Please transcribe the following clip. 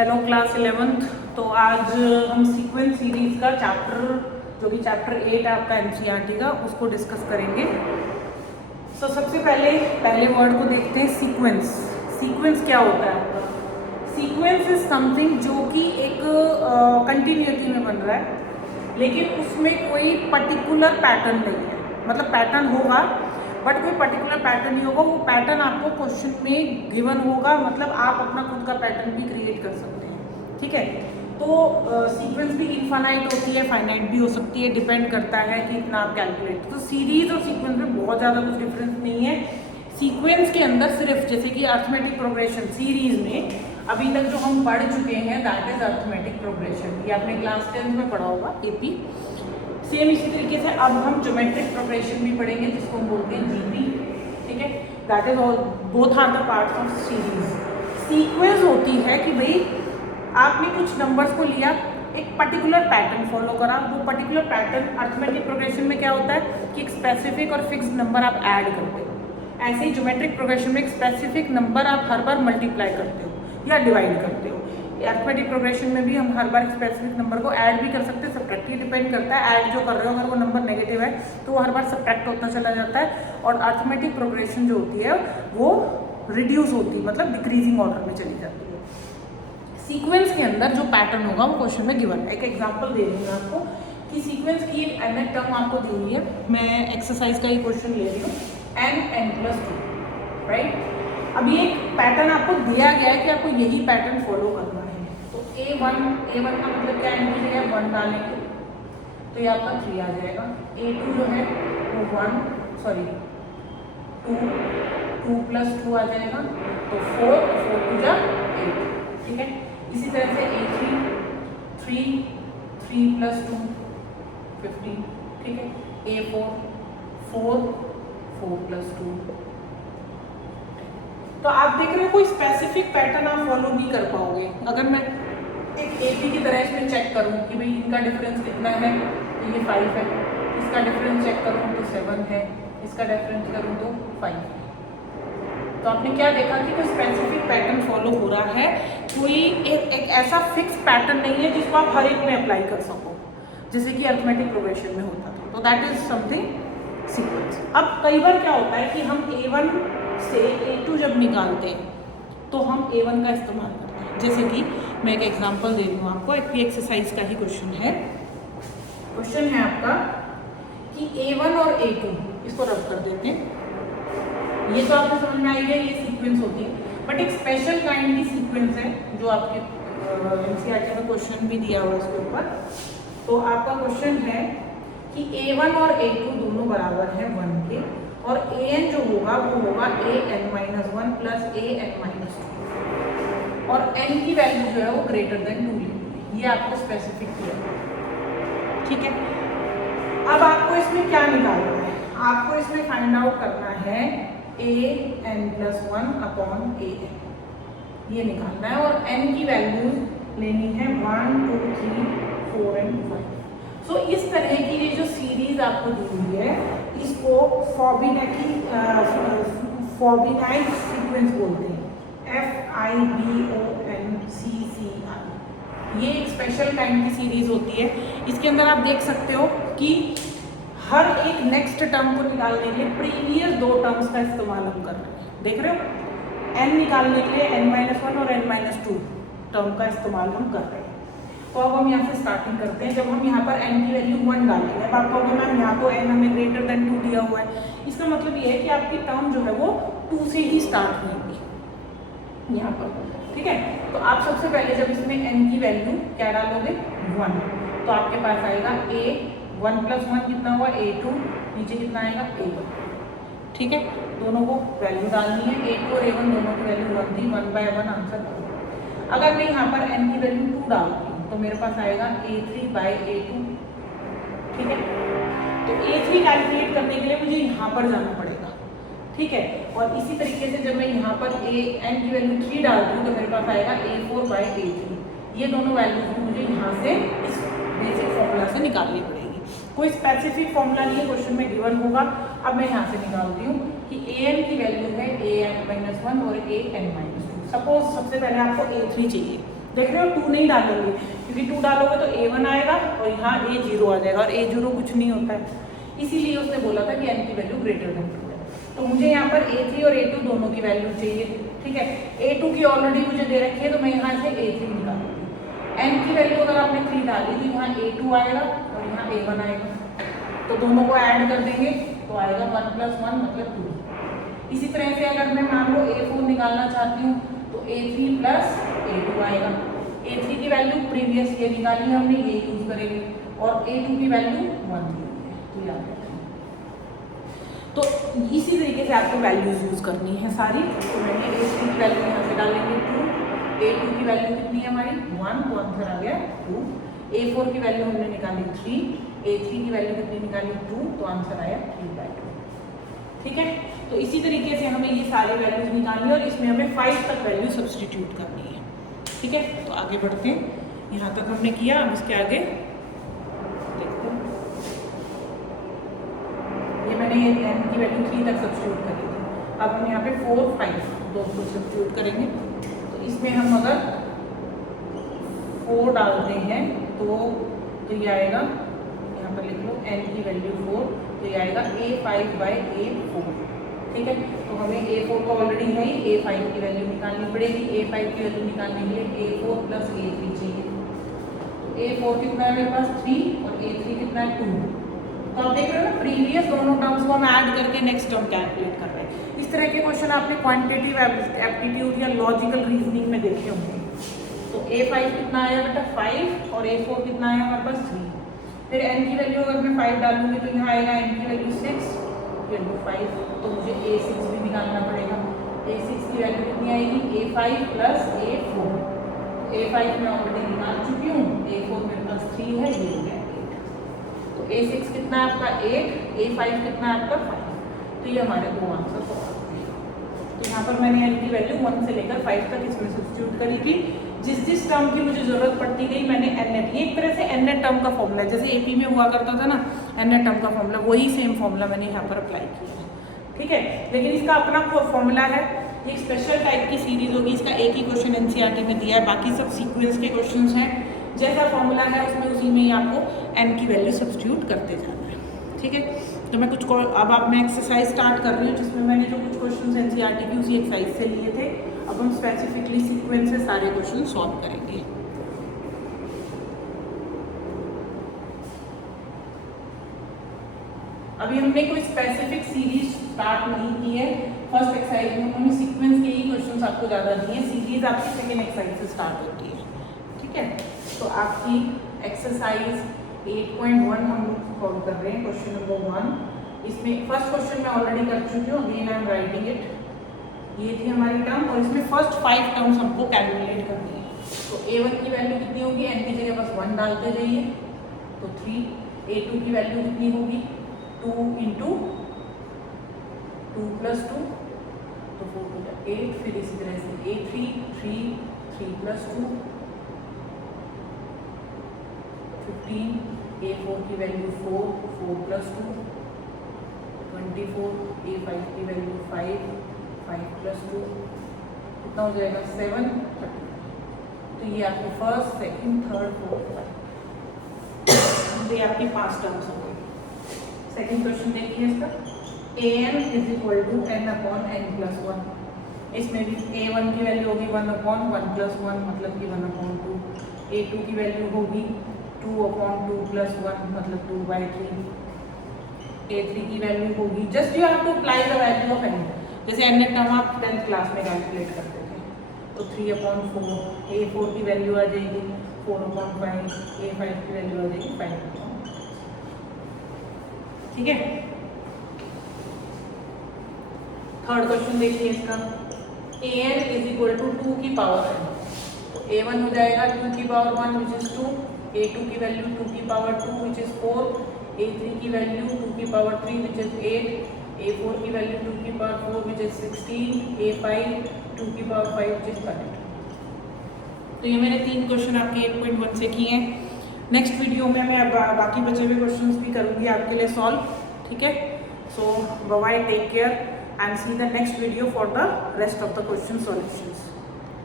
Hello class 11th। तो आज हम सीक्वेंस सीरीज का चैप्टर जो कि चैप्टर 8 है आपका एनसीईआरटी का, उसको डिस्कस करेंगे। सबसे पहले वर्ड को देखते हैं, सीक्वेंस। सीक्वेंस क्या होता है आपका? सीक्वेंस इज समथिंग जो कि एक कंटिन्यूटी में बन रहा है, लेकिन उसमें कोई पर्टिकुलर पैटर्न नहीं है। मतलब पैटर्न होगा बट कोई पर्टिकुलर पैटर्न नहीं होगा। वो पैटर्न आपको क्वेश्चन में गिवन होगा, मतलब आप अपना खुद का पैटर्न भी क्रिएट कर सकते हैं। ठीक है, तो सीक्वेंस भी इनफाइनाइट होती है, फाइनाइट भी हो सकती है, डिपेंड करता है कि इतना आप कैलकुलेट। तो सीरीज और सीक्वेंस में बहुत ज़्यादा कुछ डिफरेंस नहीं है। सीक्वेंस के अंदर सिर्फ जैसे कि अर्थमेटिक प्रोग्रेशन, सीरीज में अभी तक जो हम पढ़ चुके हैं दैट इज अर्थमेटिक प्रोग्रेशन, ये आपने क्लास 10 में पढ़ा होगा एपी। सेम इसी तरीके से अब हम ज्योमेट्रिक प्रोग्रेशन भी पढ़ेंगे, जिसको हम बोलते हैं जीपी। ठीक है, that is all, both are the parts of series. Sequence होती है कि भाई आपने कुछ नंबर्स को लिया, एक पर्टिकुलर पैटर्न फॉलो करा। वो पर्टिकुलर पैटर्न अर्थमेटिक प्रोग्रेशन में क्या होता है कि एक स्पेसिफिक और फिक्स नंबर आप ऐड करते हो। ऐसे ही ज्योमेट्रिक प्रोग्रेशन में एक स्पेसिफिक नंबर आप हर बार मल्टीप्लाई करते हो या डिवाइड करते हो। अर्थमेटिक प्रोग्रेशन में भी हम हर बार स्पेसिफिक नंबर को ऐड भी कर सकते हैं, सब्ट्रैक्ट ही डिपेंड करता है। ऐड जो कर रहे हो अगर वो नंबर नेगेटिव है तो वो हर बार सब्ट्रैक्ट होता चला जाता है। और अर्थमेटिक प्रोग्रेशन जो होती है वो रिड्यूस होती है, मतलब डिक्रीजिंग ऑर्डर में चली जाती है। सीक्वेंस के अंदर जो पैटर्न होगा वो क्वेश्चन में गिवन है। एक एग्जांपल दे रही हूँ आपको कि सीक्वेंस की एक nth टर्म आपको दी हुई है। मैं एक्सरसाइज का ही क्वेश्चन ले रही हूँ, n+2, राइट। अब ये एक पैटर्न आपको दिया गया है कि आपको यही पैटर्न फॉलो करना है। तो A1 का मतलब क्या है, इनकी जगह 1 डालेंगे तो ये आपका 3 आ जाएगा। A2 जो है वो 2 + 2 आ जाएगा, तो 4 2 जा 8। ठीक है, इसी तरह से A3 3 + 2 15। ठीक है, A4 4 + 2। तो आप देख रहे हो कोई स्पेसिफिक पैटर्न आप फॉलो नहीं कर पाओगे। अगर मैं एक एपी की तरह इसमें चेक करूं कि भाई इनका डिफरेंस कितना है, तो ये 5 है। इसका डिफरेंस चेक करूं तो 7 है, इसका डिफरेंस करूं तो 5 है। तो आपने क्या देखा कि कोई स्पेसिफिक पैटर्न फॉलो हो रहा है, कोई एक ऐसा फिक्स पैटर्न नहीं है जिसको आप हर एक में अप्लाई कर सको, जैसे कि अर्थमेटिक प्रोग्रेशन में होता था। तो दैट इज समथिंग सीक्वेंस। अब कई बार क्या होता है कि हम A1 से A2 जब निकालते हैं तो हम A1 का इस्तेमाल करते हैं। जैसे कि मैं एक एग्जांपल दे रही हूँ आपको, एक एक्सरसाइज का ही क्वेश्चन है। क्वेश्चन है आपका कि A1 और A2 इसको रब कर देते हैं। ये तो आपको समझ में आई है, ये सीक्वेंस होती है। बट एक स्पेशल काइंड की सीक्वेंस है जो आपके एनसीईआरटी में क्वेश्चन भी दिया हुआ है इसके ऊपर। तो आपका क्वेश्चन है कि A1 और A2 दोनों बराबर हैं 1 के, और an जो होगा वो होगा an-1 + an-2, और n की वैल्यू जो है वो ग्रेटर देन 2 लेंगे। ये आपको स्पेसिफिक किया। ठीक है, अब आपको इसमें क्या निकालना है? आपको इसमें फाइंड आउट करना है an+1 अपॉन an, ये निकालना है। और n की वैल्यू लेनी है 1 2 3 4 और 5। सो इस तरह की ये जो सीरीज आपको दी हुई है इसको फॉबिनाइट सीक्वेंस बोलते हैं, FIBONCCI। ये एक स्पेशल काइंड की सीरीज होती है। इसके अंदर आप देख सकते हो कि हर एक नेक्स्ट टर्म को निकालने के लिए प्रीवियस 2 टर्म्स का इस्तेमाल हम कर रहे हैं। देख रहे हो, n निकालने के लिए n-1 और n-2 टर्म का इस्तेमाल हम कर रहे हैं। तो अब हम यहाँ से स्टार्टिंग करते हैं। जब हम यहाँ पर n की वैल्यू 1 डालेंगे, अब आप कहोगे मैम यहाँ तो n हमें ग्रेटर देन 2 दिया हुआ है, इसका मतलब ये है कि आपकी टर्म जो है वो 2 से ही स्टार्ट होगी यहाँ पर। ठीक है, तो आप सबसे पहले जब इसमें n की वैल्यू क्या डालोगे 1, तो आपके पास आएगा A1 + 1 कितना हुआ A2, नीचे कितना आएगा A1। ठीक है, दोनों को वैल्यू डालनी है, A2 और A1 दोनों की वैल्यू 1 थी, 1/1 आंसर 2। अगर मैं यहाँ पर n की वैल्यू 2 डालती हूँ तो मेरे पास आएगा A3/A2। ठीक है, तो A3 कैलकुलेट करने के लिए मुझे यहाँ पर जाना पड़ेगा। ठीक है, और इसी तरीके से जब मैं यहाँ पर n की वैल्यू 3 डालती हूँ तो मेरे पास आएगा A4/A3। ये दोनों वैल्यूज मुझे यहाँ से इस बेसिक फॉर्मूला से निकालनी पड़ेगी। कोई स्पेसिफिक फॉर्मूला नहीं है, क्वेश्चन में गिवन होगा। अब मैं यहाँ से निकालती हूँ कि an की वैल्यू है an-1 और an-2। सपोज सबसे पहले आपको A3 चाहिए, देख रहे हो 2 नहीं डालेंगे, क्योंकि 2 डालोगे तो A1 आएगा और यहाँ A0 आ जाएगा, और A0 कुछ नहीं होता है, इसीलिए उसने बोला था कि n की वैल्यू ग्रेटर देन 2 है। तो मुझे यहाँ पर A3 और A2 दोनों की वैल्यू चाहिए, ठीक है। A2 की ऑलरेडी मुझे दे रखी है, तो मैं यहाँ से A3 निकालूंगी। n की वैल्यू अगर आपने 3 डाली तो यहाँ A2 आएगा और यहाँ A1 आएगा, तो दोनों को ऐड कर देंगे तो आएगा 1 + 1 मतलब 2। इसी तरह से अगर मैं मान लो A4 निकालना चाहती हूँ तो A3 + A2 आएगा। A3 की वैल्यू प्रीवियस ये निकाली है हमने, ये यूज करेंगे, और A2 की वैल्यू 1 दी है, तो याद रखें। तो इसी तरीके से आपको वैल्यूज यूज करनी है सारी। तो मैंने A3 की वैल्यू यहाँ से डालेंगे 2, A2 की वैल्यू कितनी है हमारी 1, तो आंसर आ गया 2। A4 की वैल्यू हमने निकाली 3, A3 की वैल्यू कितनी निकाली 2, तो आंसर आया 3/2। ठीक है, तो इसी तरीके से हमें ये सारे वैल्यूज निकालनी है और इसमें हमें 5 तक वैल्यू सब्सटीट्यूट करनी है। ठीक है, तो आगे बढ़ते हैं। यहाँ तक हमने किया, अब इसके आगे देखते हैं। ये मैंने ये n की वैल्यू 3 तक सब्सटीट्यूट करी थी। अब हम यहाँ पे 4, 5 दो को सब्सटीट्यूट करेंगे। तो इसमें हम अगर 4 डालते हैं तो ये आएगा, यहाँ पर लिख लो n की वैल्यू 4, तो ये आएगा A5/A4। ठीक है, तो हमें A4 का ऑलरेडी है ही, A5 की वैल्यू निकालनी पड़ेगी। A5 की वैल्यू निकालने के लिए A4 + A3 चाहिए। तो A4 कितना है मेरे पास 3 और A3 कितना है 2। तो आप देख रहे हो ना, प्रीवियस दोनों टर्म्स को हम ऐड करके नेक्स्ट टर्म कैलकुलेट कर रहे हैं। इस तरह के क्वेश्चन आपने क्वांटिटेटिव एप्टीट्यूड या लॉजिकल रीजनिंग में देखे होंगे। तो A5 कितना आया बेटा 5 और A4 कितना आया हमारे पास 3। फिर n की वैल्यू अगर मैं 5 डालूंगी तो यहाँ आएगा n की वैल्यू 6, वैल्यू 5, तो मुझे A6 भी निकालना पड़ेगा। A6 की वैल्यू कितनी आएगी A5 + A4। A5 मैं ऑलरेडी निकाल चुकी हूँ, A4 मेरे पास 3 है, ये हो गया 8। तो A6 कितना है आपका 8, A5 कितना है आपका 5। तो ये हमारे दो आंसर हो सकते हैं। तो यहाँ पर मैंने n की वैल्यू 1 से लेकर 5 तक इसमें सब्स्टिट्यूट करी थी। जिस टर्म की मुझे जरूरत पड़ती गई मैंने nnet, ये एक तरह से nnet टर्म का फॉर्मूला है, जैसे एपी में हुआ करता था ना nnet टर्म का फॉर्मूला, वही सेम फॉर्मूला मैंने यहाँ पर अप्लाई किया है। ठीक है, लेकिन इसका अपना फॉर्मूला है, ये स्पेशल टाइप की सीरीज होगी, इसका एक ही क्वेश्चन एनसीईआरटी में दिया है, बाकी सब सीक्वेंस के क्वेश्चन हैं। जैसा फॉर्मूला है उसमें उसी में ही आपको n की वैल्यू सब्स्टिट्यूट करते जाना है। ठीक है, तो मैं अब मैं एक्सरसाइज स्टार्ट कर रही हूँ, जिसमें मैंने जो कुछ क्वेश्चन एनसीईआरटी की उसी एक्सरसाइज से लिए थे, अब हम स्पेसिफिकली सीक्वेंस से सारे क्वेश्चन सॉल्व करेंगे। अभी हमने कोई स्पेसिफिक सीरीज स्टार्ट नहीं की है। फर्स्ट एक्सरसाइज में उन्होंने सीक्वेंस के ही क्वेश्चंस आपको ज़्यादा दिए हैं, सीरीज आपकी सेकेंड एक्सरसाइज से स्टार्ट होती है। ठीक है, तो आपकी एक्सरसाइज 8.1 हम सॉल्व कर रहे हैं, क्वेश्चन नंबर 1। इसमें फर्स्ट क्वेश्चन मैं ऑलरेडी कर चुकी हूँ, again I am writing it. ये थी हमारी टर्म और इसमें फर्स्ट 5 टर्म्स हमको कैलकुलेट करनी है। तो A1 की वैल्यू कितनी होगी, n की जगह बस 1 डालते जाइए, तो 3। A2 की वैल्यू कितनी होगी 2 × 2 + 2, तो 4 हो गया 8। फिर इसी तरह से A3 3 + 2 15। A4 की वैल्यू 4 + 2 24। A5 की वैल्यू 5 + 2 कितना हो जाएगा 7 30। तो ये आपके फर्स्ट, सेकंड, थर्ड, फोर्थ, 5, ये आपकी 5 टर्म्स हो गई। सेकंड क्वेश्चन देखिए इसका, an = n/n+1। इसमें भी A1 की वैल्यू होगी 1/1+1 मतलब कि 1/2। A2 की वैल्यू होगी 2/2+1 मतलब 2/3। A3 की वैल्यू होगी, just you have to apply the value of n, जैसे nnet टर्म आप 10th क्लास में कैलकुलेट करते थे, तो 3/4। A4 की वैल्यू आ जाएगी 4/5। A5 की वैल्यू आ जाएगी 5/5। ठीक है, थर्ड क्वेश्चन देखिए इसका, an = 2 की पावर n। तो A1 हो जाएगा 2 की पावर 1 विच इज 2, A2 की वैल्यू 2 की पावर 2 विच इज 4, A3 की वैल्यू 2 की पावर 3 विच इज 8, A4 की वैल्यू 2 की पावर 4 विच इज 16, A5 2 की पावर 5 विच इज 32। तो ये मैंने 3 क्वेश्चन आपके 8.1 से किए हैं। नेक्स्ट वीडियो में मैं बाकी बचे हुए क्वेश्चंस भी करूँगी आपके लिए सॉल्व। ठीक है, so bye, take care and see the next video for the rest of the question solutions.